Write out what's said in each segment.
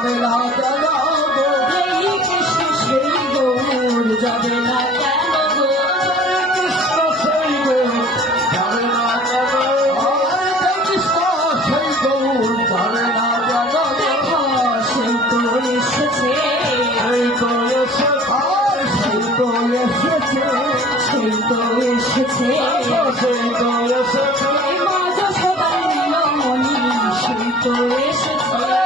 যাবে না কেন গো এই কৃষ্ণ সেই গৌর যাবে না কেন গো কৃষ্ণ সেই গৌর যাবে না কেন হরে কৃষ্ণ সেই গৌর যাবে না কেন দেখো সেই তো এসেছে সেই তো এসেছে সেই তো এসেছে সেই তো এসেছে সেই তো এসেছে মা যশোদার নীলমণি সেই তো এসেছে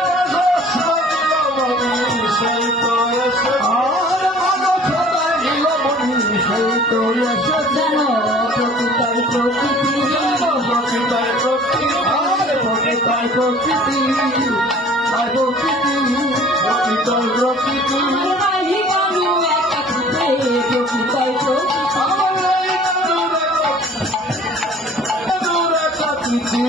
সেই তো এসেছে আর মানব সদাই নীলমণি সেই তো এসেছে যেন প্রকৃতার প্রকৃতি প্রকৃতার প্রকৃতি আর প্রকৃতার প্রকৃতি আর প্রকৃতি প্রকৃতার প্রকৃতি রাহি গানু একাকিতে প্রকৃতার প্রকৃতি আমার এই দূরে প্রকৃতি